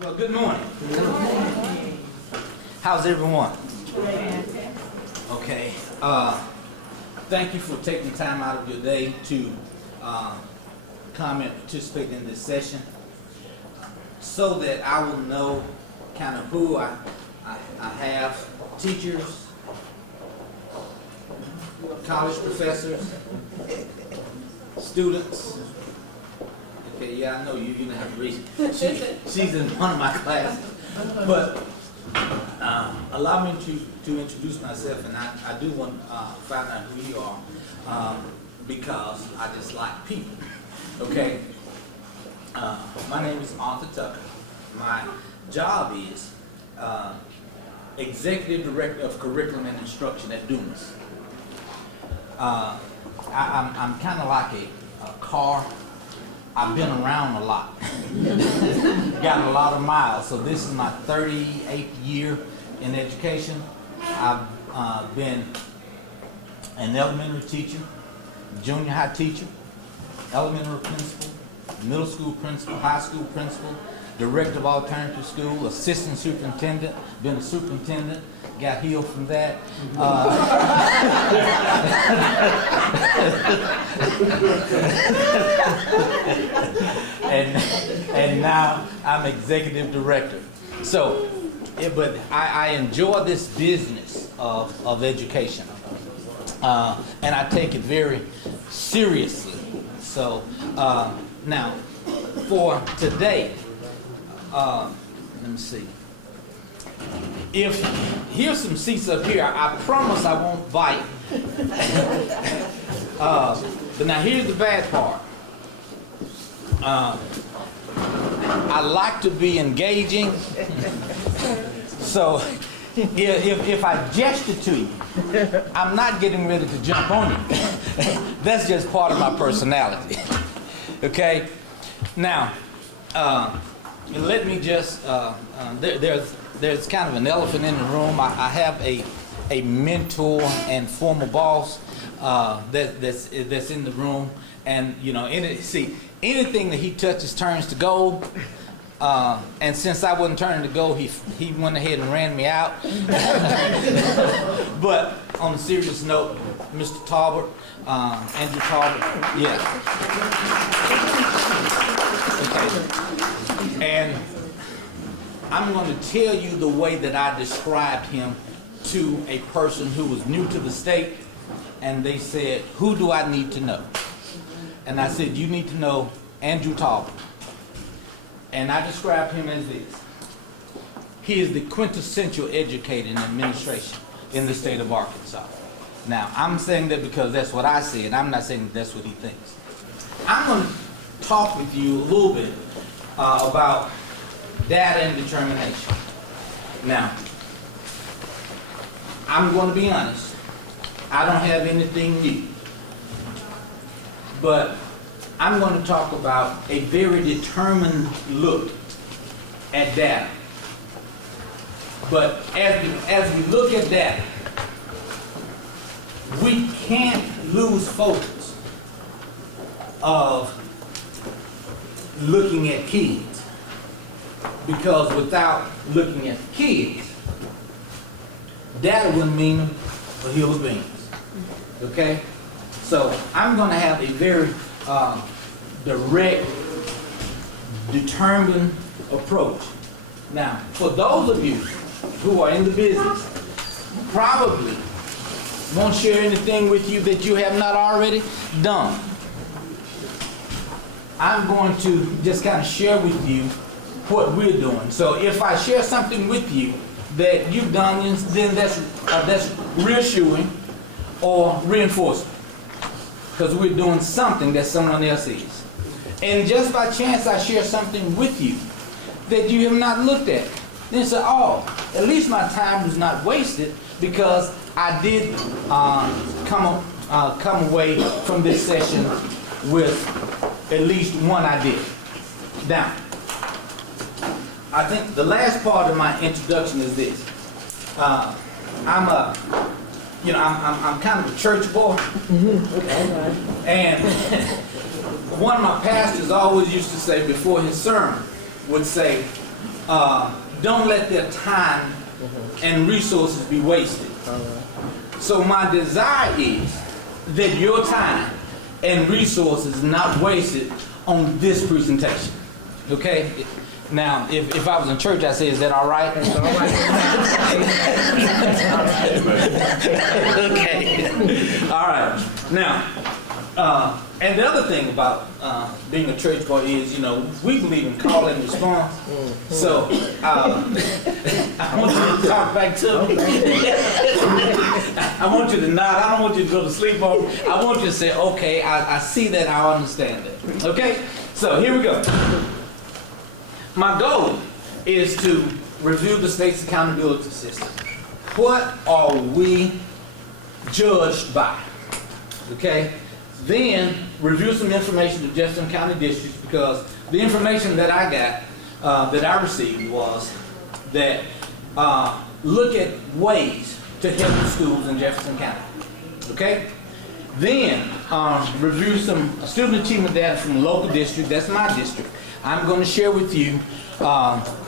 Well, good morning. How's everyone? Okay. Thank you for taking time out of your day to come and participate in this session, so that I will know kind of who I have: teachers, college professors, students. Okay, yeah, I know you didn't have to read. She's in one of my classes. But allow me to introduce myself, and I do want to find out who you are, because I just like people. Okay? My name is Arthur Tucker. My job is Executive Director of Curriculum and Instruction at Dumas. I'm kind of like a car. I've been around a lot, got a lot of miles, so this is my 38th year in education. I've been an elementary teacher, junior high teacher, elementary principal, middle school principal, high school principal, director of alternative school, assistant superintendent, been a superintendent, got healed from that. And now I'm executive director. So, but I enjoy this business of education, and I take it very seriously. So now, for today, let me see. If here's some seats up here, I promise I won't bite. But now here's the bad part. I like to be engaging, so if I gesture to you, I'm not getting ready to jump on you. That's just part of my personality. Okay? Now, let me just, there's kind of an elephant in the room. I have a mentor and former boss that's in the room, and you know, anything that he touches turns to gold. And since I wasn't turning to gold, he went ahead and ran me out. But on a serious note, Mr. Talbot, Andrew Talbot, yeah. Okay. And I'm going to tell you the way that I described him to a person who was new to the state, and they said, "Who do I need to know?" And I said, "You need to know Andrew Talbot." And I described him as this: he is the quintessential educator in administration in the state of Arkansas. Now, I'm saying that because that's what I said. I'm not saying that's what he thinks. I'm going to talk with you a little bit about data and determination. Now, I'm going to be honest. I don't have anything new. But I'm going to talk about a very determined look at data. But as we look at data, we can't lose focus of looking at kids. Because without looking at kids, data wouldn't mean a hill of beans. Okay? So I'm going to have a very direct, determined approach. Now, for those of you who are in the business, probably won't share anything with you that you have not already done. I'm going to just kind of share with you what we're doing. So if I share something with you that you've done, then that's reassuring or reinforcing, because we're doing something that someone else is. And just by chance I share something with you that you have not looked at, then say, "Oh, at least my time was not wasted, because I did come away from this session with at least one idea." Now, I think the last part of my introduction is this. I'm kind of a church boy. And one of my pastors always used to say before his sermon, would say, don't let their time and resources be wasted. So my desire is that your time and resources not wasted on this presentation. Okay? Now, if I was in church, I'd say, is that all right? That's all right. Okay. All right. Now, and the other thing about being a churchgoer is, you know, we believe in call and response. So, I want you to talk back to me. I want you to nod. I don't want you to go to sleep on me. I want you to say, okay, I see that, I understand that. Okay? So, here we go. My goal is to review the state's accountability system. What are we judged by? Okay? Then review some information to Jefferson County districts, because the information that I got, that I received, was that look at ways to help the schools in Jefferson County. Okay? Then review some student achievement data from local district. That's my district. I'm going to share with you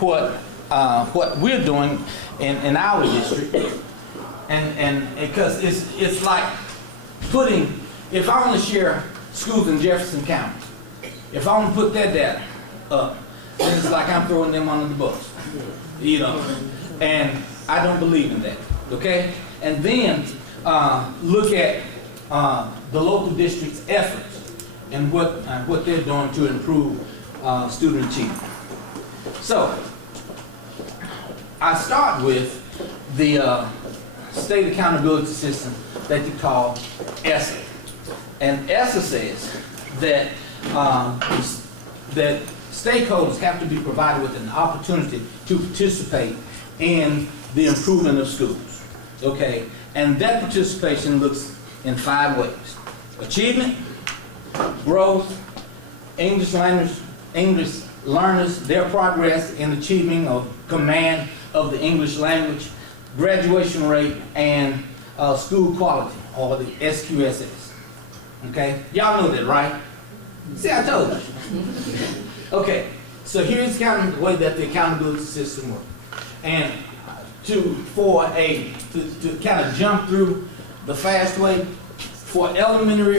what we're doing in our district, and because it's like putting, if I want to share schools in Jefferson County, if I want to put that data up, then it's like I'm throwing them under the bus, you know, and I don't believe in that. Okay, and then look at the local district's efforts and what they're doing to improve student achievement. So, I start with the state accountability system that you call ESSA. And ESSA says that, that stakeholders have to be provided with an opportunity to participate in the improvement of schools. Okay? And that participation looks in 5 ways: achievement, growth, English learners, their progress in achieving of command of the English language, graduation rate, and school quality, or the SQSS. Okay? Y'all know that, right? See, I told you. Okay, so here's kind of the way that the accountability system works. And to kind of jump through the fast way, for elementary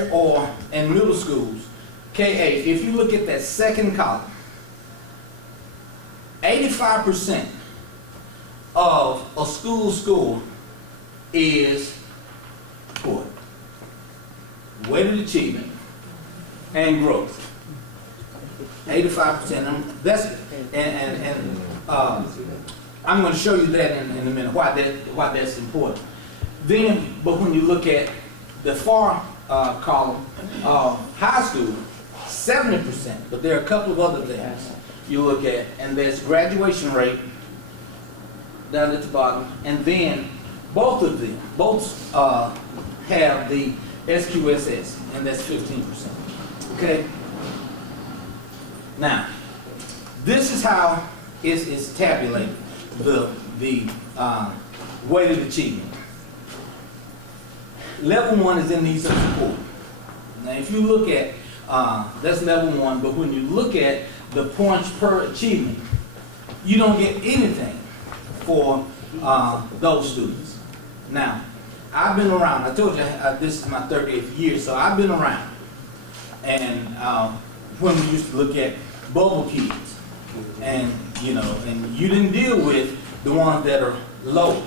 and middle schools, KA, if you look at that second column, 85% of a school score is what? Weighted achievement and growth. 85%. I'm going to show you that in a minute, why that's important. Then, but when you look at the far column, high school, 70%, but there are a couple of other things you look at, and there's graduation rate down at the bottom, and then both have the SQSS, and that's 15%. Okay? Now, this is how it's tabulated, the weighted achievement. Level 1 is in needs of support. Now, if you look at, that's level 1, but when you look at the points per achievement, you don't get anything for those students. Now, I've been around. I told you this is my 38th year, so I've been around. And when we used to look at bubble kids, and you know, and you didn't deal with the ones that are low.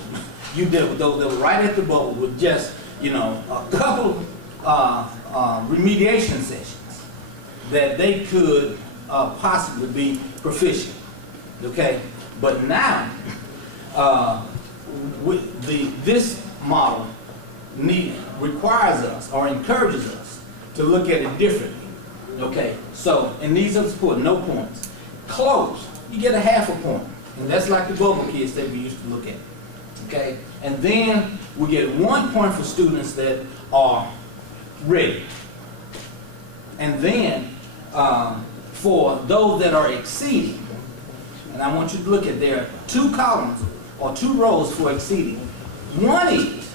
You dealt with those that were right at the bubble with just, you know, a couple remediation sessions that they could possibly be proficient. Okay, but now this model requires us or encourages us to look at it differently. Okay, so in needs of support, no points. Close, you get a half a point, and that's like the bubble kids that we used to look at. Okay, and then we get 1 point for students that are ready, and then for those that are exceeding, and I want you to look at there are 2 columns or 2 rows for exceeding. One is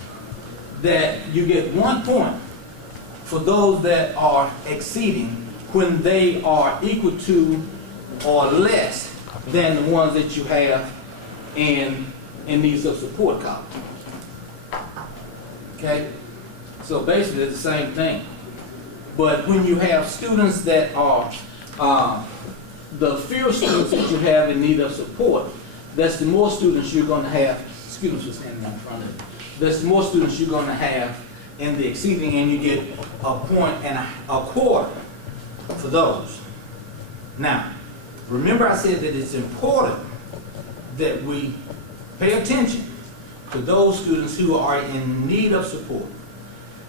that you get 1 point for those that are exceeding when they are equal to or less than the ones that you have in needs of support college. Okay? So basically it's the same thing. But when you have students that are, the fewer students that you have in need of support, that's the more students you're going to have, students are standing in front of you, that's the more students you're going to have in the exceeding, and you get a point and a quarter for those. Now, remember I said that it's important that we pay attention to those students who are in need of support.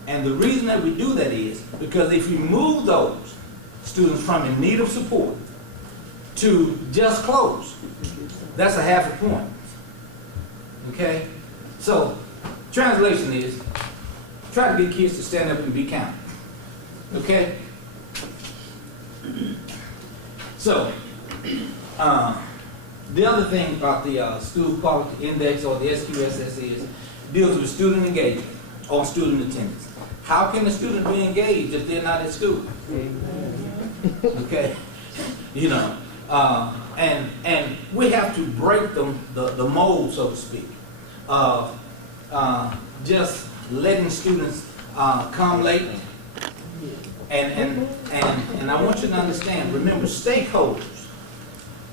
And the reason that we do that is because if you move those students from in need of support to just close, that's a half a point. Okay? So, translation is, try to get kids to stand up and be counted. Okay? So, the other thing about the School Quality Index, or the SQSS, is deals with student engagement or student attendance. How can a student be engaged if they're not at school? Okay? You know, and we have to break the mold, so to speak, of just letting students come late. And I want you to understand, remember, stakeholders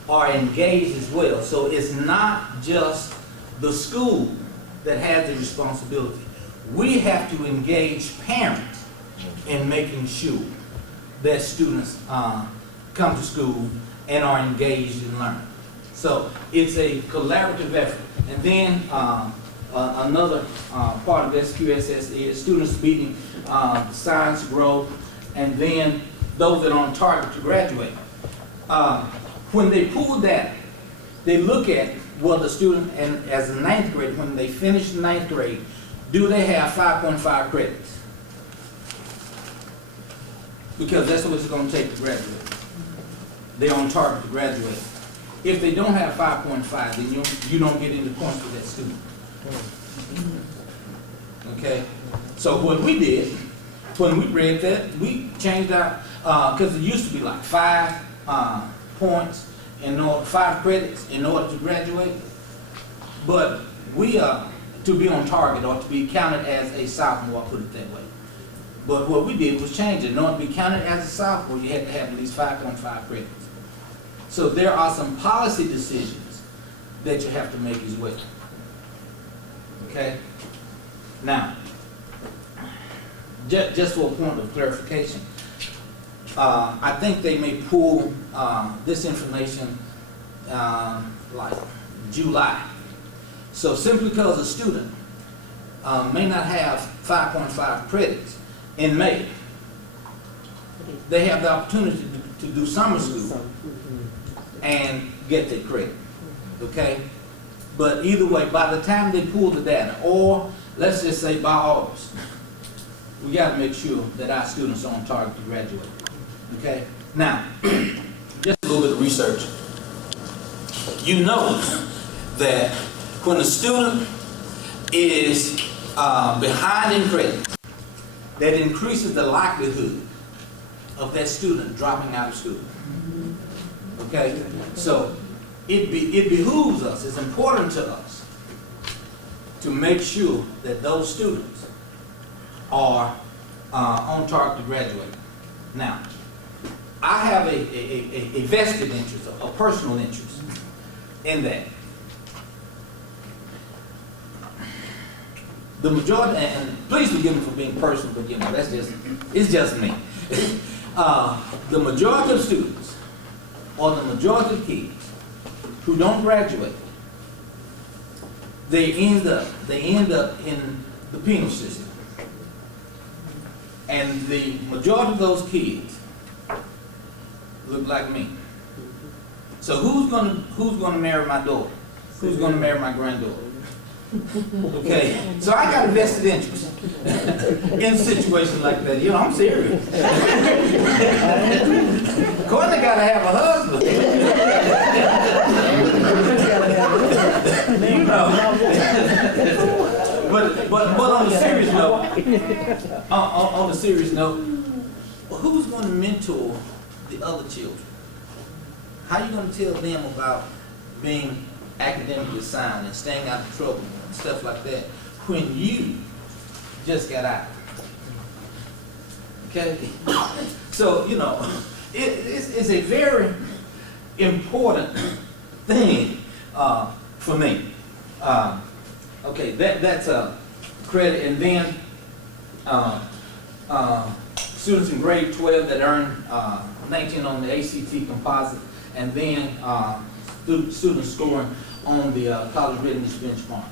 are engaged as well. So it's not just the school that has the responsibility. We have to engage parents in making sure that students come to school and are engaged in learning. So it's a collaborative effort. And then another part of SQSS is students meeting science growth, and then those that are on target to graduate. When they pull that, they look at what the student, and as a ninth grade, when they finish the ninth grade, do they have 5.5 credits? Because that's what it's going to take to graduate. They're on target to graduate. If they don't have 5.5, then you don't get any points for that student. Okay? So what we did, when we read that, we changed our, because it used to be like 5 points, 5 credits in order to graduate. But we to be on target or to be counted as a sophomore, I'll put it that way. But what we did was change it. In order to be counted as a sophomore, you had to have at least 5.5 credits. So there are some policy decisions that you have to make as well. Okay? Now, just for a point of clarification, I think they may pull this information like July. So simply because a student may not have 5.5 credits in May, they have the opportunity to do summer school and get their credit. Okay? But either way, by the time they pull the data, or let's just say by August, we got to make sure that our students are on target to graduate. Okay? Now, just a little bit of research. You know that when a student is behind in credit, that increases the likelihood of that student dropping out of school. Okay? So it behooves us, it's important to us to make sure that those students are on target to graduate. Now, I have a vested interest, a personal interest in that. The majority, and please forgive me for being personal, but you know, it's just me. The majority of students, or the majority of kids who don't graduate, they end up in the penal system. And the majority of those kids look like me. So who's gonna marry my daughter? Who's gonna marry my granddaughter? Okay, so I got a vested interest in situations like that. You know, I'm serious. Courtney gotta have a husband. You know. But on the serious note, on the serious note, who's going to mentor the other children? How you gonna tell them about being academically sound and staying out of trouble and stuff like that when you just got out? Okay? So, you know, it's a very important thing for me. Okay, that's a credit. And then students in grade 12 that earn 19 on the ACT composite, and then students scoring on the college readiness benchmark.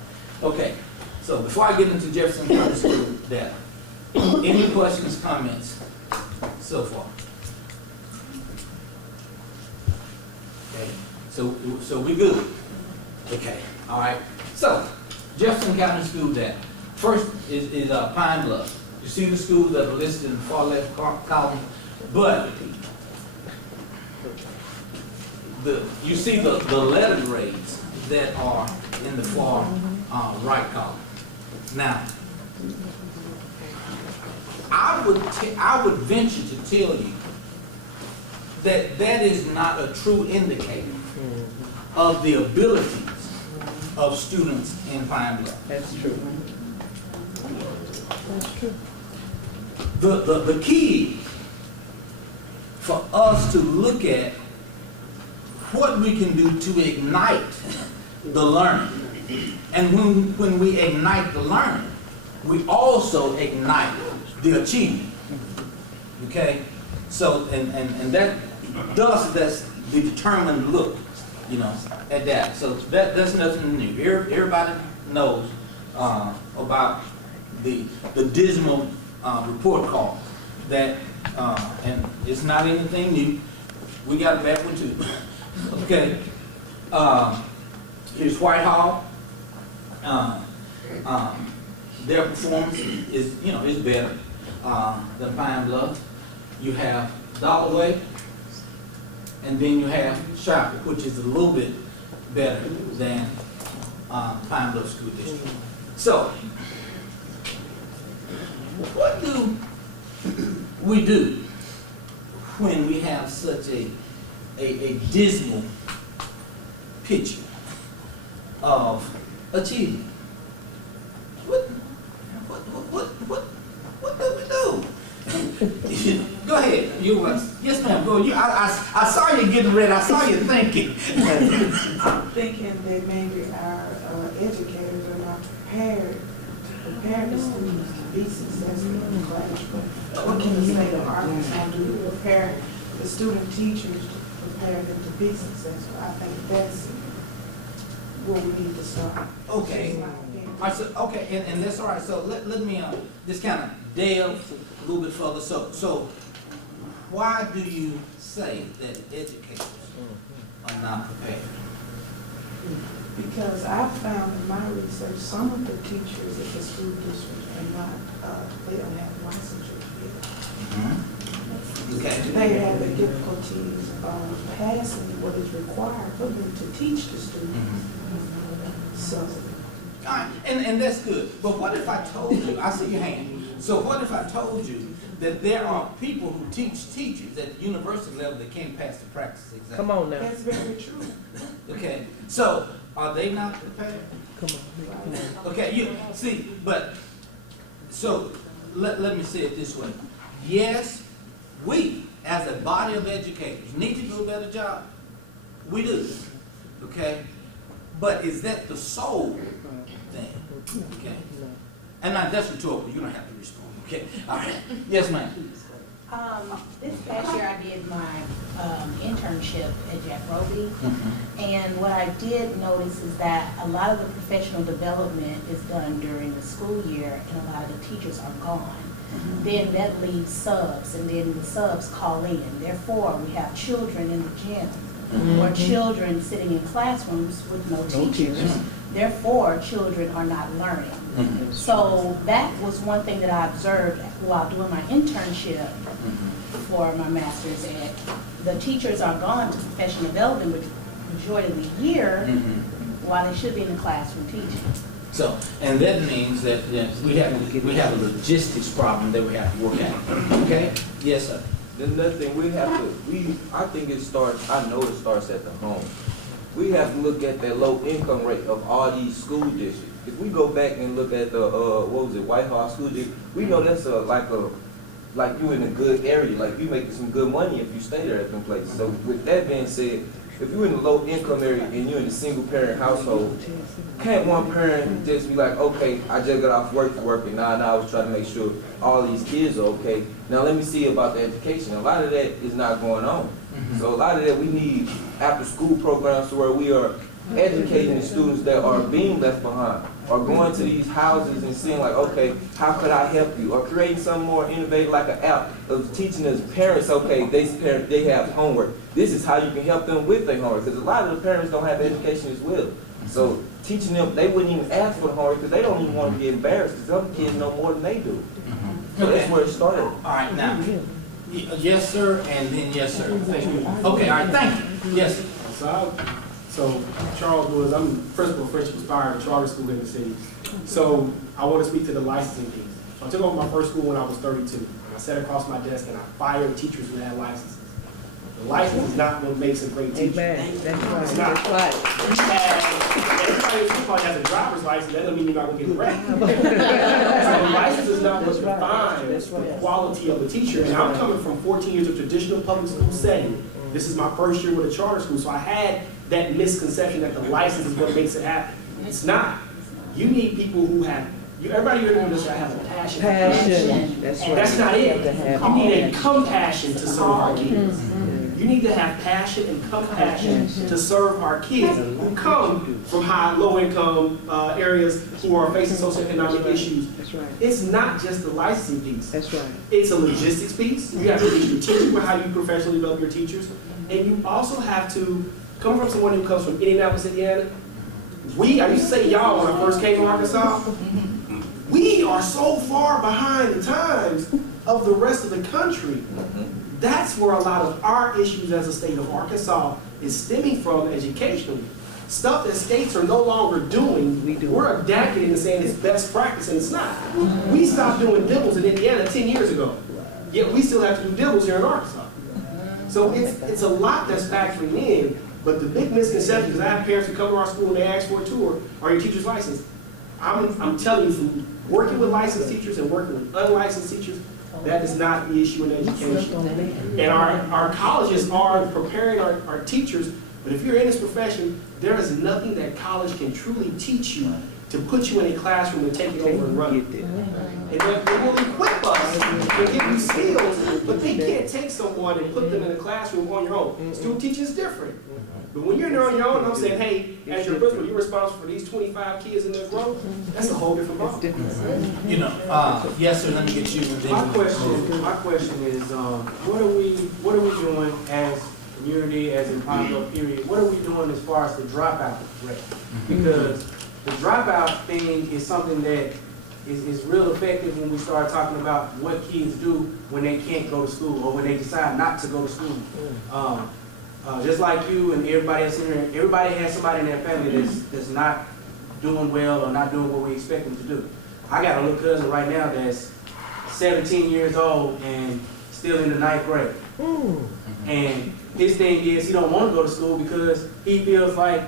Okay, so before I get into Jefferson County School data, any questions, comments so far? Okay, so we good. Okay, all right. So Jefferson County School data. First is Pine Bluff. You see the schools that are listed in the far left column, but you see the letter grades that are in the far right column. Now, I would venture to tell you that that is not a true indicator of the abilities of students in Pine Bluff. That's true. That's true. The key for us to look at what we can do to ignite the learning. And when we ignite the learning, we also ignite the achievement. Okay? So, and that's the determined look, you know, at that. So that's nothing new. Everybody knows about the dismal report card that, and it's not anything new. We got a bad one too. Okay. Here's Whitehall. Their performance is, you know, is better than Pine Bluff. You have Dollarway, and then you have Sharper, which is a little bit better than Pine Bluff School District. So, what do we do when we have such a dismal picture of achievement? What do we do? Go ahead. Yes, ma'am. Go. I saw you getting ready. I saw you thinking. I'm thinking that maybe our educators are not prepared to prepare the students to be successful in the classroom. What can the state of Arkansas do to prepare the student teachers to prepare them to be successful? I think that's where we need to start. Okay. All right, so, okay, and that's all right. So let me just kind of delve a little bit further. So why do you say that educators are not prepared? Because I found in my research, some of the teachers at the school district are not, they don't have licensure yet. Mm-hmm. Okay. They have the difficulties of passing what is required for them to teach the students. Mm-hmm. So. All right, and that's good. But what if I told you, I see your hand. So what if I told you that there are people who teach teachers at the university level that can't pass the practice exam? Come on now. That's very true. Okay, so are they not prepared? Come on. Okay, you see, but so let me say it this way. Yes, we as a body of educators need to do a better job. We do. Okay? But is that the sole thing? Okay? And now that's rhetorical. You don't have to respond. Okay? All right. Yes, ma'am. This past year I did my internship at Jack Roby, and what I did notice is that a lot of the professional development is done during the school year, and a lot of the teachers are gone. Then that leaves subs, and then the subs call in. Therefore, we have children in the gym, or children sitting in classrooms with no teachers. Therefore, children are not learning. So that was one thing that I observed while doing my internship for my master's ed. The teachers are gone to professional development with the majority of the year, while they should be in the classroom teaching. So, and that means that we have a logistics problem that we have to work out. Okay? Yes, sir. Then another thing, I think it starts, I know it starts at the home. We have to look at that low income rate of all these school districts. If we go back and look at the, White House School District, we know that's like you in a good area, like you making some good money if you stay there at them places. So with that being said, if you're in a low income area and you're in a single parent household, can't one parent just be like, okay, I just got off work and now I was trying to make sure all these kids are okay. Now let me see about the education. A lot of that is not going on. So a lot of that we need after school programs where we are educating the students that are being left behind, or going to these houses and seeing like, okay, how could I help you? Or creating something more innovative like an app of teaching us parents, okay, they have homework. This is how you can help them with their homework, because a lot of the parents don't have education as well. So teaching them, they wouldn't even ask for the homework because they don't even want to get embarrassed, because some kids know more than they do. So that's where it started. All right, now, yes, sir, and then yes, sir. Thank you. Okay, all right, thank you. Yes, sir. So Charles Lewis, I'm principal of Friendship Inspired charter school in the city. So I want to speak to the licensing piece. So I took over my first school when I was 32. And I sat across my desk and I fired teachers who had licenses. The license is not what makes a great teacher. Amen. That's right. It's not. Everybody in football has a driver's license. That doesn't mean you're not going to get wrecked. So the license is not what defines the quality of a teacher. And I'm coming from 14 years of traditional public school setting. This is my first year with a charter school, so I had that misconception that the license is what makes it happen. It's not. You need people who have, everybody here knows that have a passion. Passion. That's right. That's not it. You have to have You need a compassion to serve our kids. You need to have passion and compassion to serve our kids who come from low-income areas who are facing socioeconomic issues. That's right. It's not just the licensing piece. That's right. It's a logistics piece. You have to be strategic with how you professionally develop your teachers. And you also have to come from someone who comes from Indianapolis, Indiana. I used to say y'all when I first came to Arkansas. We are so far behind the times of the rest of the country. That's where a lot of our issues as a state of Arkansas is stemming from educationally. Stuff that states are no longer doing, we're adapting it and saying it's best practice, and it's not. We stopped doing dibbles in Indiana 10 years ago, yet we still have to do dibbles here in Arkansas. So it's a lot that's factoring in, but the big misconception is I have parents who come to our school and they ask for a tour, are your teachers licensed? I'm telling you, from working with licensed teachers and working with unlicensed teachers, that is not the issue in education. And our colleges are preparing our teachers, but if you're in this profession, there is nothing that college can truly teach you to put you in a classroom and take it over and run it. And they will equip us and give you skills, but they can't take someone and put them in a classroom on your own. Student teaching is different. But when you're there on your own, and I'm saying, hey, as your principal, you're responsible for these 25 kids in this row, that's a whole different ballgame. You know, yes, sir, let me get you. My question is, what are we doing as a community, as in Pineville period? What are we doing as far as the dropout rate? Because the dropout thing is something that is real effective when we start talking about what kids do when they can't go to school or when they decide not to go to school. Just like you and everybody else in here, everybody has somebody in their family that's not doing well or not doing what we expect them to do. I got a little cousin right now that's 17 years old and still in the 9th grade. And his thing is he don't want to go to school because he feels like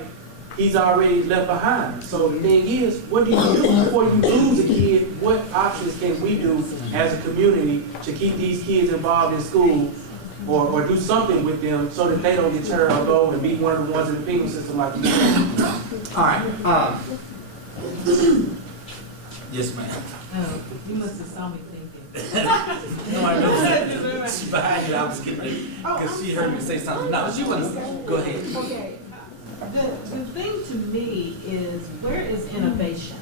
he's already left behind. So the thing is, what do you do before you lose a kid? What options can we do as a community to keep these kids involved in school or do something with them so that they don't deter or go and be one of the ones in the penal system like you said? All right. Yes, ma'am. You must have saw me thinking. No, I know. She's behind you. I was getting ready because she heard me say something. No, she wasn't. Go ahead. Okay. The thing to me is, where is innovation?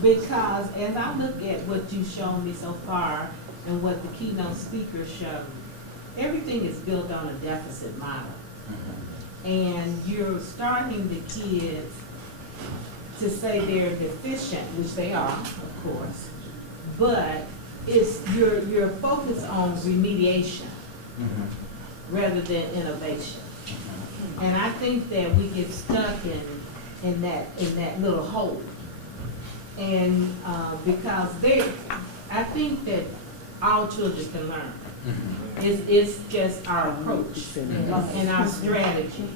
Because as I look at what you've shown me so far and what the keynote speakers showed, everything is built on a deficit model. And you're starting the kids to say they're deficient, which they are, of course, but you're focused on remediation rather than innovation. And I think that we get stuck in that little hole. And because I think that all children can learn. It's just our approach and our strategy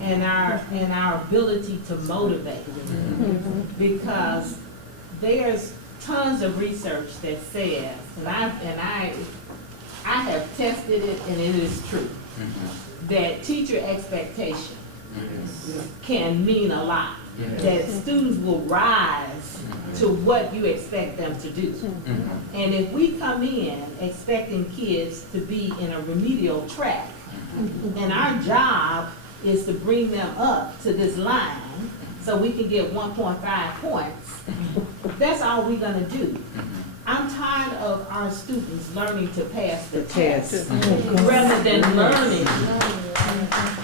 and our ability to motivate. Because there's tons of research that says, and I have tested it and it is true, that teacher expectation can mean a lot. That students will rise to what you expect them to do. And if we come in expecting kids to be in a remedial track, and our job is to bring them up to this line so we can get 1.5 points, that's all we're gonna do. I'm tired of our students learning to pass the test rather than learning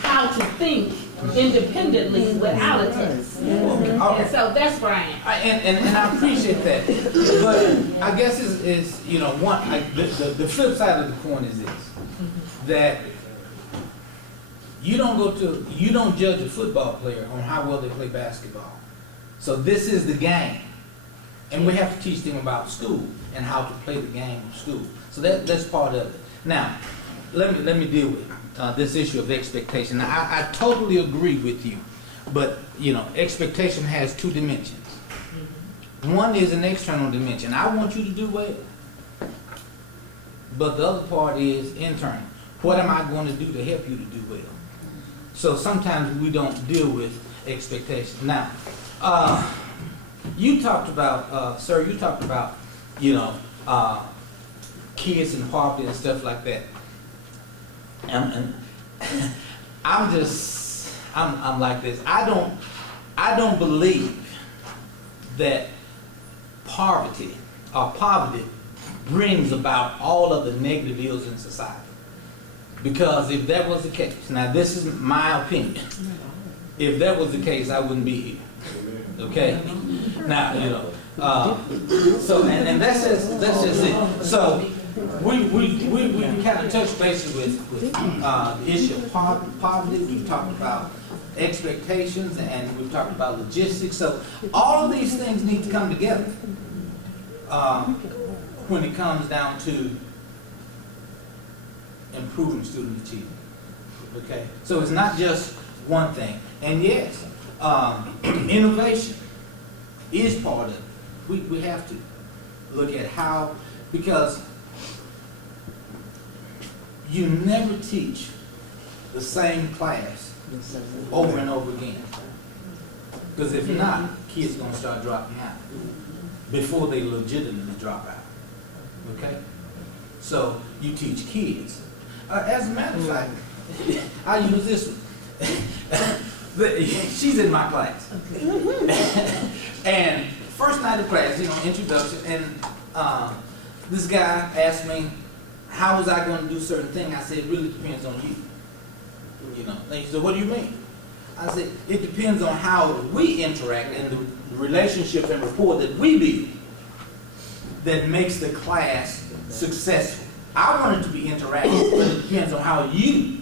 how to think independently without a test. And so that's where I am. And I appreciate that. But I guess it's the flip side of the coin is this, that you don't judge a football player on how well they play basketball. So this is the game. And we have to teach them about school and how to play the game of school. So that's part of it. Now, let me deal with this issue of expectation. Now, I totally agree with you, but expectation has two dimensions. One is an external dimension. I want you to do well, but the other part is internal. What am I going to do to help you to do well? So sometimes we don't deal with expectation. Now, you talked about, sir, kids in poverty and stuff like that. And I'm like this. I don't believe that poverty brings about all of the negative ills in society. Because if that was the case, now this is my opinion. If that was the case, I wouldn't be here. Okay? Now, so and that's just it. So we kind of touched bases with the issue of poverty. We've talked about expectations and we've talked about logistics. So all of these things need to come together when it comes down to improving student achievement. Okay? So it's not just one thing. And yes, innovation is part of it. We have to look at how, because you never teach the same class over and over again. Because if not, kids are going to start dropping out before they legitimately drop out. Okay? So you teach kids. As a matter of fact, I use this one. She's in my class. And first night of class, introduction, and this guy asked me, how was I going to do certain things? I said, it really depends on you. And he said, what do you mean? I said, it depends on how we interact and the relationship and rapport that we build that makes the class successful. I want it to be interactive, but it depends on how you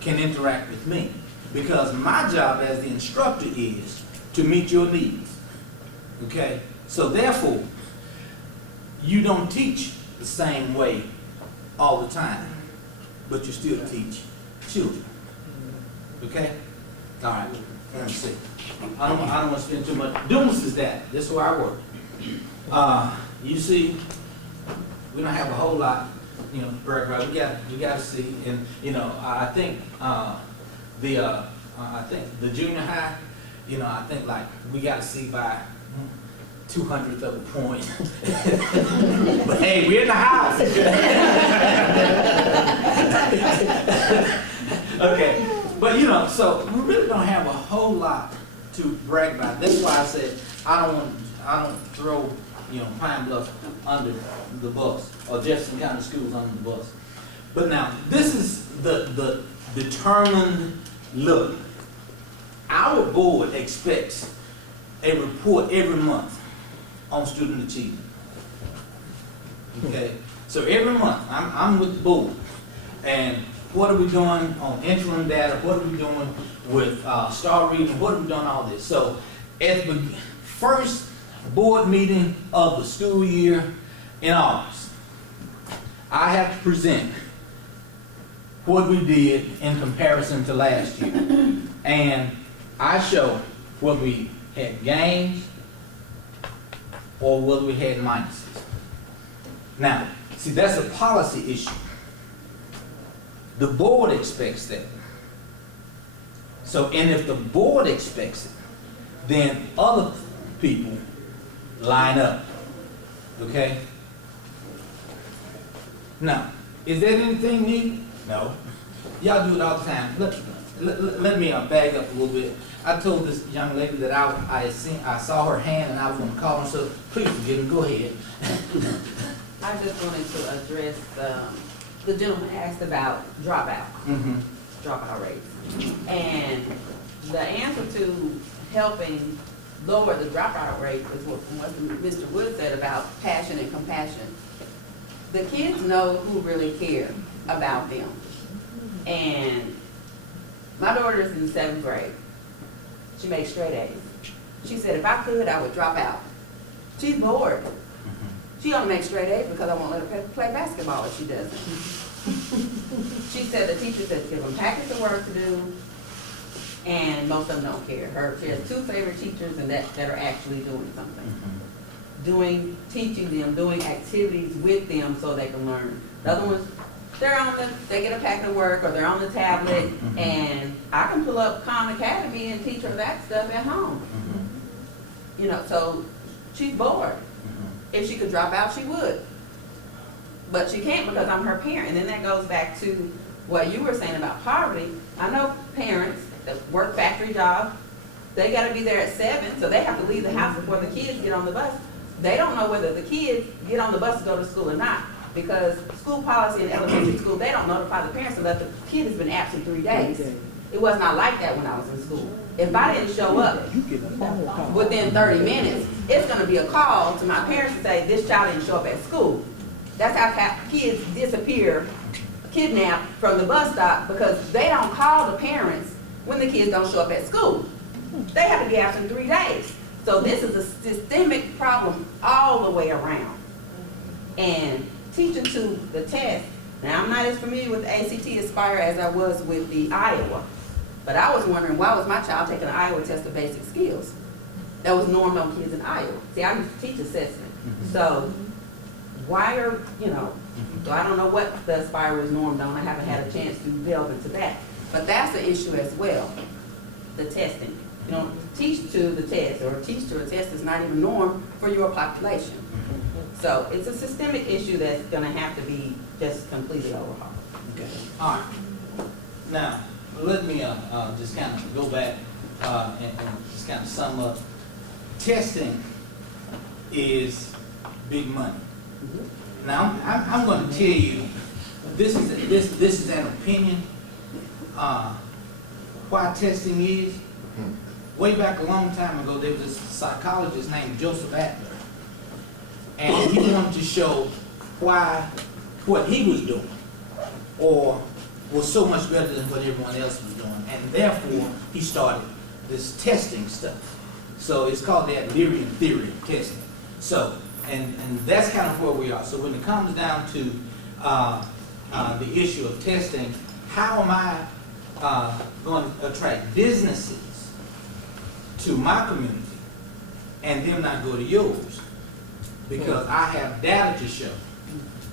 can interact with me. Because my job as the instructor is to meet your needs. Okay? So therefore, you don't teach the same way all the time, but you still teach children. Okay? All right. Let me see. I don't want to spend too much. Dumas is that. This is where I work. You see, we don't have a whole lot, to brag about. We got to see, and I think the junior high, I think like we got to see by 200th of a point. But hey, we're in the house. Okay, but so we really don't have a whole lot to brag about. That's why I said I don't throw Pine Bluff under the bus or Jefferson County Schools under the bus. But now this is the determined look. Our board expects a report every month on student achievement. Okay, so every month I'm with the board, and what are we doing on interim data? What are we doing with star reading? What are we doing all this? So at the first board meeting of the school year in August, I have to present what we did in comparison to last year. And I show whether we had gains or whether we had minuses. Now, see, that's a policy issue. The board expects that. So, and if the board expects it, then other people line up. Okay? Now, is there anything new? No. Y'all do it all the time. Let me back up a little bit. I told this young lady that I saw her hand and I was going to call her, so please forgive me. Go ahead. I just wanted to address, the gentleman asked about dropout, dropout rates. And the answer to helping lower the dropout rate is what Mr. Wood said about passion and compassion. The kids know who really care about them. And my daughter is in 7th grade. She makes straight A's. She said, if I could, I would drop out. She's bored. She only makes straight A's because I won't let her play basketball if she doesn't. She said the teacher said give them packets of work to do, and most of them don't care. She has 2 favorite teachers and that are actually doing something. Teaching them, doing activities with them so they can learn. The other ones, they get a packet of work or they're on the tablet, and I can pull up Khan Academy and teach her that stuff at home. You know, so she's bored. If she could drop out, she would. But she can't because I'm her parent. And then that goes back to what you were saying about poverty. I know parents that work factory jobs, they gotta be there at 7, so they have to leave the house before the kids get on the bus. They don't know whether the kids get on the bus to go to school or not, because school policy in elementary school, they don't notify the parents unless the kid has been absent 3 days. It was not like that when I was in school. If I didn't show up within 30 minutes, it's gonna be a call to my parents to say, this child didn't show up at school. That's how kids disappear, kidnapped from the bus stop, because they don't call the parents when the kids don't show up at school. They have to be absent 3 days. So this is a systemic problem all the way around. And teaching to the test, now I'm not as familiar with the ACT Aspire as I was with the Iowa, but I was wondering why was my child taking an Iowa test of basic skills? That was normed on kids in Iowa. See, I used to teach assessment. So why are, so I don't know what the Aspire was normed on. I haven't had a chance to delve into that. But that's the issue as well, the testing. You don't teach to the test, or teach to a test is not even normed for your population. So it's a systemic issue that's gonna have to be just completely overhauled. Okay. All right. Now, let me just kind of go back and just kind of sum up. Testing is big money. Now, I'm going to tell you, this is an opinion. Why testing is. Way back a long time ago, there was a psychologist named Joseph Adler, and he wanted to show why what he was doing or was so much better than what everyone else was doing, and therefore he started this testing stuff. So it's called the Adlerian theory of testing. So, and that's kind of where we are. So when it comes down to the issue of testing, how am I going to attract businesses to my community and them not go to yours? Because I have data to show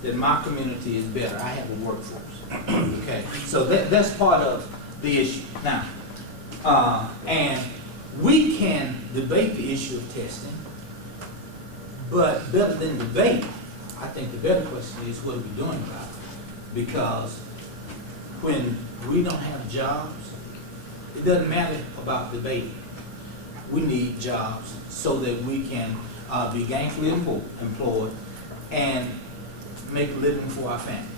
that my community is better. I have a workforce. Okay, so that's part of the issue. Now, and we can debate the issue of testing, but better than debate, I think the better question is what are we doing about it? Because when we don't have jobs, it doesn't matter about debating. We need jobs so that we can be gainfully employed and make a living for our families.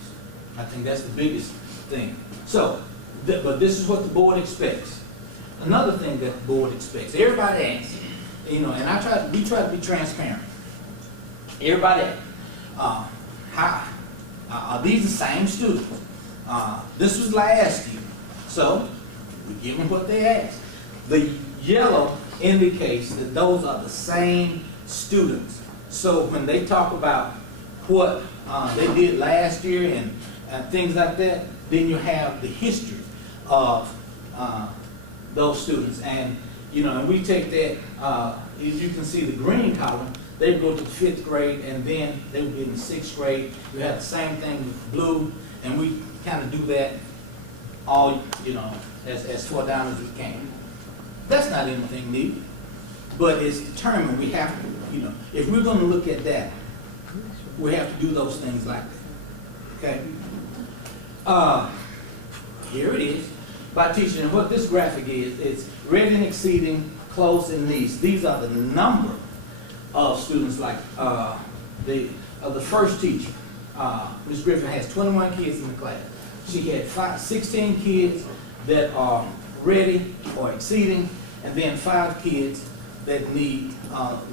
I think that's the biggest thing. So, but this is what the board expects. Another thing that the board expects, everybody asks, and we try to be transparent. Everybody asks, are these the same students? This was last year, so we give them what they asked. The yellow indicates that those are the same students. So when they talk about what they did last year and things like that, then you have the history of those students. And, you know, and we take that, as you can see the green column, they would go to the 5th grade and then they would be in the 6th grade. You have the same thing with blue, and we kind of do that all, you know, as far down as we can. That's not anything new, but it's determined. We have to, you know, if we're going to look at that, we have to do those things like that. Okay? Here it is. By teaching, and what this graphic is, it's ready and exceeding, close and least. These are the number of students, like the first teacher. Ms. Griffin has 21 kids in the class. She had 16 kids that are ready or exceeding, and then 5 kids that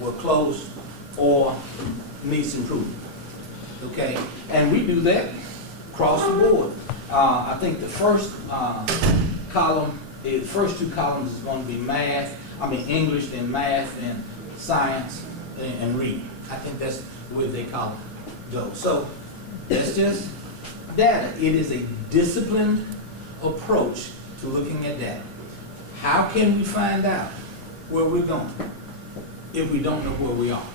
were close or needs improvement. Okay, and we do that across the board. I think the first column, the first 2 columns is going to be English, then math, and science, and reading. I think that's the way they call it go. So that's just data. It is a disciplined approach to looking at data. How can we find out where we're going if we don't know where we are?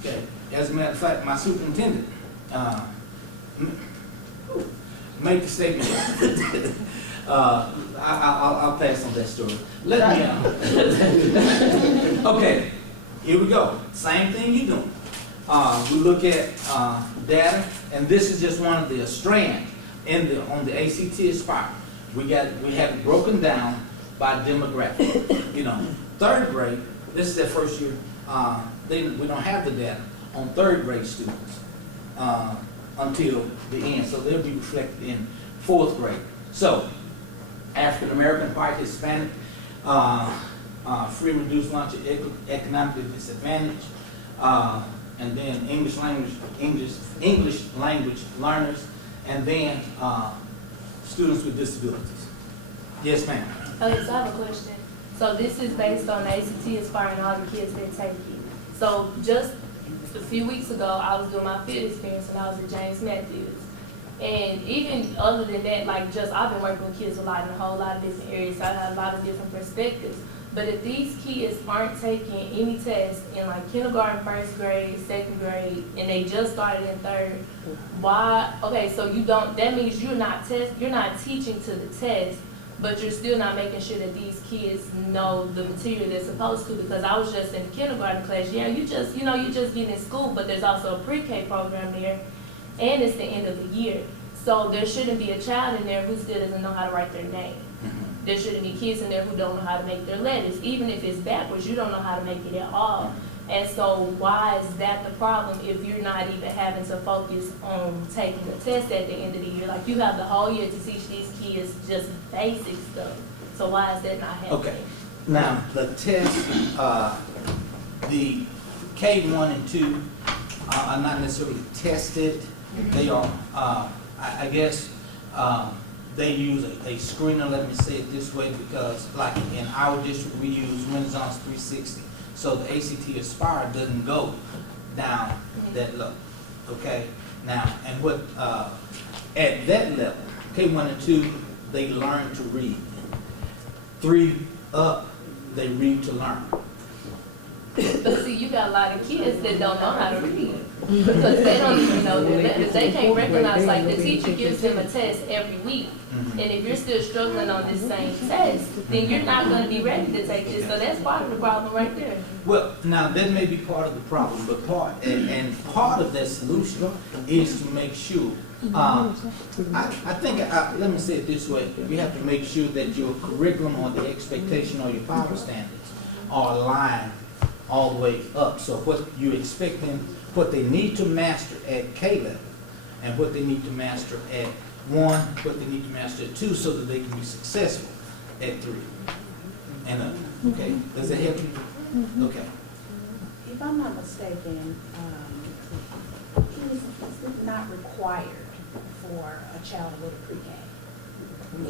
Okay. As a matter of fact, my superintendent made the statement. I'll pass on that story. Let me. Okay. Here we go. Same thing you're doing. We look at data, and this is just one of the strands on the ACT Aspire. We have it broken down by demographic. You know, 3rd grade. This is their first year. We don't have the data on 3rd grade students until the end, so they'll be reflected in 4th grade. So, African American, white, Hispanic, free reduced lunch, economically disadvantaged, and then English language learners, and then students with disabilities. Yes, ma'am. Okay, so I have a question. So this is based on the ACT Aspire and all the kids that take it. So just a few weeks ago, I was doing my field experience and I was at James Matthews. And even other than that, like I've been working with kids a lot in a whole lot of different areas, so I have a lot of different perspectives. But if these kids aren't taking any tests in like kindergarten, 1st grade, 2nd grade, and they just started in 3rd, why? Okay, so that means you're not teaching to the test, but you're still not making sure that these kids know the material they're supposed to. Because I was just in the kindergarten class, yeah, you just getting in school, but there's also a pre-K program there, and it's the end of the year. So there shouldn't be a child in there who still doesn't know how to write their name. There shouldn't be kids in there who don't know how to make their letters. Even if it's backwards, you don't know how to make it at all. And so why is that the problem if you're not even having to focus on taking a test at the end of the year? Like, you have the whole year to teach these kids just basic stuff. So why is that not happening? Okay. Now, the test, the K1 and 2 are not necessarily tested. They are, I guess, they use a screener, let me say it this way, because like in our district, we use Renaissance 360. So the ACT Aspire doesn't go down that low, okay? Now, and what, at that level, K1 and 2, they learn to read. 3 up, they read to learn. But see, you got a lot of kids that don't know how to read. Because they don't even know their letters. They can't recognize, like the teacher gives them a test every week. And if you're still struggling on this same test, then you're not going to be ready to take this. So that's part of the problem right there. Well, now that may be part of the problem, but part of that solution is to make sure. I think, let me say it this way, you have to make sure that your curriculum or the expectation or your power standards are aligned all the way up. So what you expect them, what they need to master at K level, and what they need to master at 1, what they need to master at 2, so that they can be successful at 3 and up. Okay, does that help you? Okay. If I'm not mistaken, it's not required for a child to go to pre-K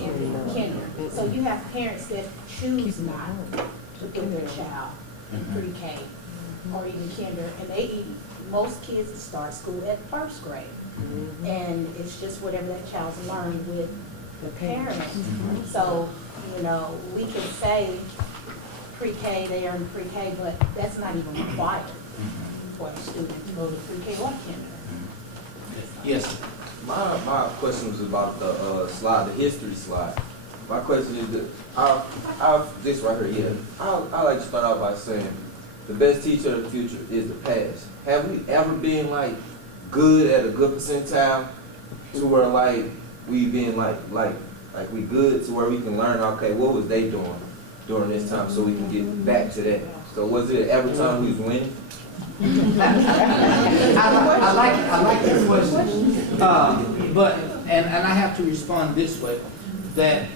in kindergarten. So you have parents that choose not to put their child in pre-K or even kinder, and most kids start school at first grade. And it's just whatever that child's learned with the parents. So, you know, we can say pre-K, they are in pre-K, but that's not even required for a student to go to pre-K or kinder. Yes. My question was about the slide, the history slide. My question is that this right here, I like to start out by saying the best teacher of the future is the past. Have we ever been like good at a good percentile to where like we been like we good to where we can learn, okay, what was they doing during this time so we can get back to that? So was it every time we was winning? I like that question. But I have to respond this way, that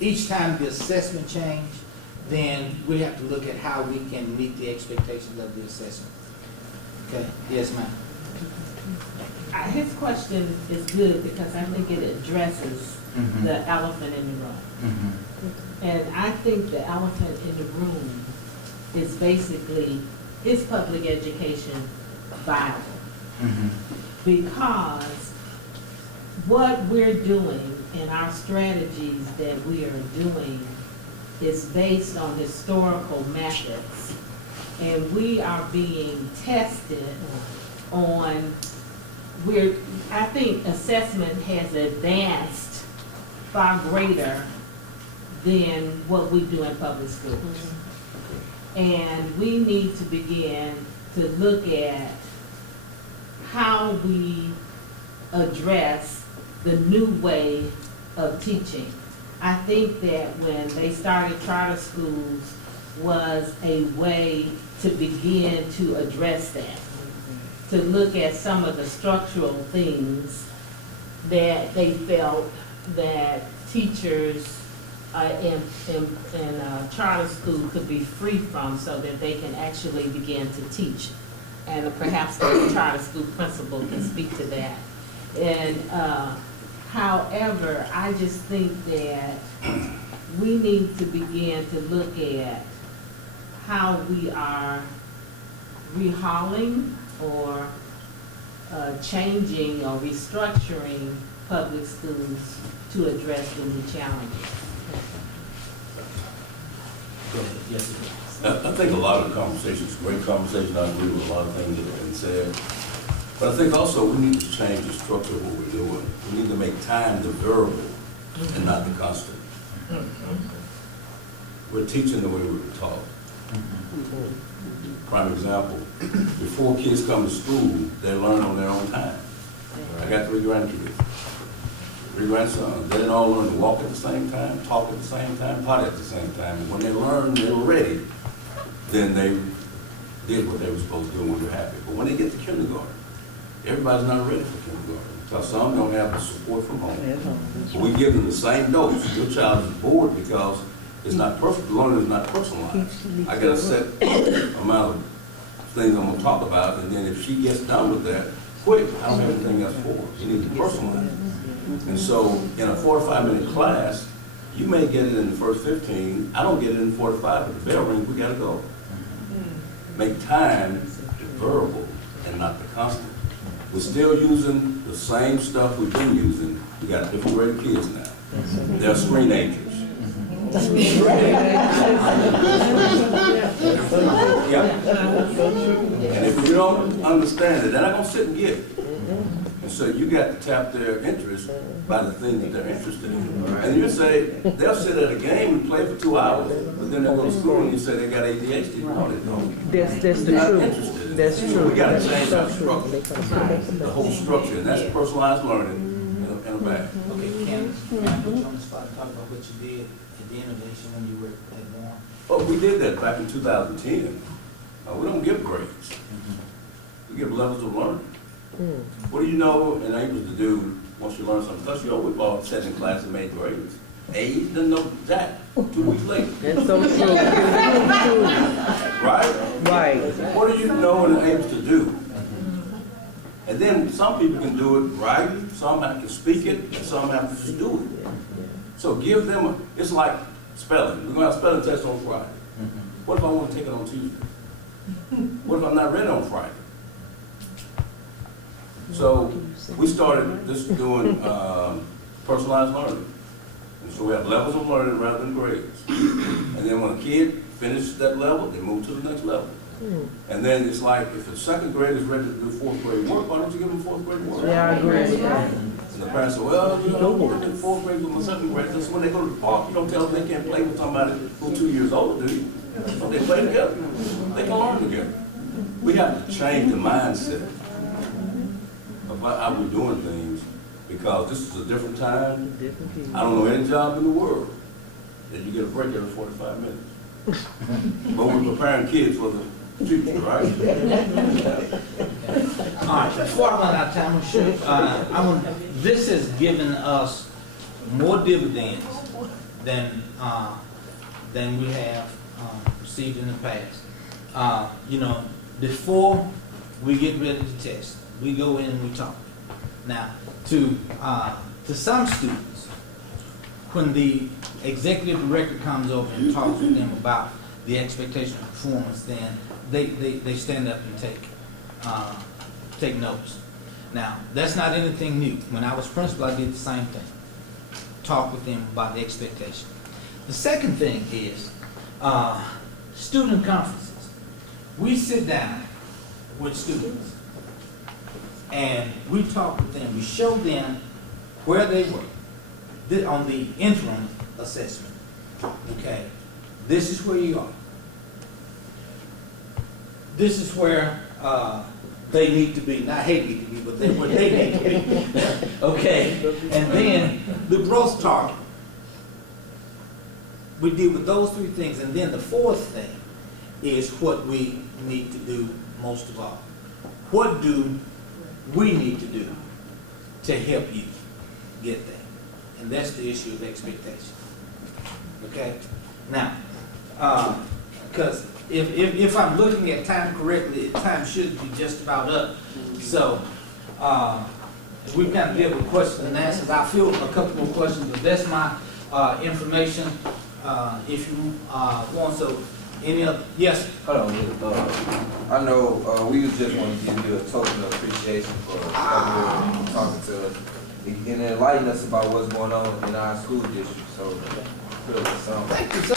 each time the assessment change, then we have to look at how we can meet the expectations of the assessment. Okay, yes, ma'am. His question is good because I think it addresses the elephant in the room. And I think the elephant in the room is basically, is public education viable? Because what we're doing and our strategies that we are doing is based on historical methods. And we are being tested on, I think assessment has advanced far greater than what we do in public schools. And we need to begin to look at how we address the new way of teaching. I think that when they started charter schools was a way to begin to address that, to look at some of the structural things that they felt that teachers in charter school could be free from so that they can actually begin to teach. And perhaps the charter school principal can speak to that. And however, I just think that we need to begin to look at how we are rehauling or changing or restructuring public schools to address the new challenges. Go ahead. Yes, sir. I think a lot of the conversations, great conversation, I agree with a lot of things that have been said. But I think also we need to change the structure of what we're doing. We need to make time the variable and not the constant. We're teaching the way we were taught. Prime example, before kids come to school, they learn on their own time. I got 3 grandkids, 3 grandsons. They didn't all learn to walk at the same time, talk at the same time, potty at the same time. And when they learned they were ready, then they did what they were supposed to do when they were happy. But when they get to kindergarten, everybody's not ready for kindergarten because some don't have the support from home. But we give them the same dose. Your child is bored because it's not personal. Learning is not personalized. I got a set amount of things I'm going to talk about, and then if she gets done with that, quick, I don't have anything else for her. You need to personalize it. And so in a 45-minute class, you may get it in the first 15. I don't get it in 45, but the bell rings, we got to go. Make time the variable and not the constant. We're still using the same stuff we've been using. We got different grade kids now. They're screenagers. Yeah. And if you don't understand it, they're not going to sit and get it. And so you got to tap their interest by the thing that they're interested in. And you say, they'll sit at a game and play for 2 hours, but then they'll go to school and you say they got ADHD. No, they don't. That's the They're not truth. interested in it. That's true. We got to change our structure, the whole structure, and that's personalized learning in a bag. Okay, Candace, can I put you on the spot and talk about what you did at the innovation when you were at Warren? Oh, we did that back in 2010. We don't give grades. We give levels of learning. What do you know and able to do once you learn something? Plus, you always all sat in class and made grades. A didn't know that 2 weeks later. That's so true. Right? Right. What do you know and able to do? And then some people can do it right, some can speak it, and some have to just do it. So give them, it's like spelling. We're going to have a spelling test on Friday. What if I want to take it on Tuesday? What if I'm not ready on Friday? So we started just doing personalized learning. And so we have levels of learning rather than grades. And then when a kid finishes that level, they move to the next level. And then it's like, if a second grade is ready to do fourth grade work, why don't you give them fourth grade work? Yeah, I agree with that. And the parents say, well, you know, I'm working in fourth grade with my second grade. That's when they go to the park, you don't tell them they can't play with somebody who's 2 years older, do you? So they play together. They can learn together. We have to change the mindset of how we're doing things, because this is a different time. I don't know any job in the world that you get a break every 45 minutes. But we're preparing kids for the future, right? All right, before I run out of time, this has given us more dividends than we have received in the past. You know, before we get ready to test, we go in and we talk. Now, to some students, when the executive director comes over and talks with them about the expectation of performance, then they stand up and take notes. Now, that's not anything new. When I was principal, I did the same thing. Talk with them about the expectation. The second thing is student conferences. We sit down with students and we talk with them. We show them where they were on the interim assessment. Okay, this is where you are. This is where they need to be. Not they need to be, but where they need to be. Okay, and then the growth target. We deal with those three things, and then the fourth thing is what we need to do most of all. What do we need to do to help you get there? And that's the issue of expectation. Okay? Now, because if I'm looking at time correctly, time should be just about up. So, we kind of deal with questions and answers. I feel a couple more questions, but that's my information. If you want, so any other, yes? Hold on, I know we was just want to give you a token of appreciation for coming here and talking to us and enlightening us about what's going on in our school district. So, Thank you, sir.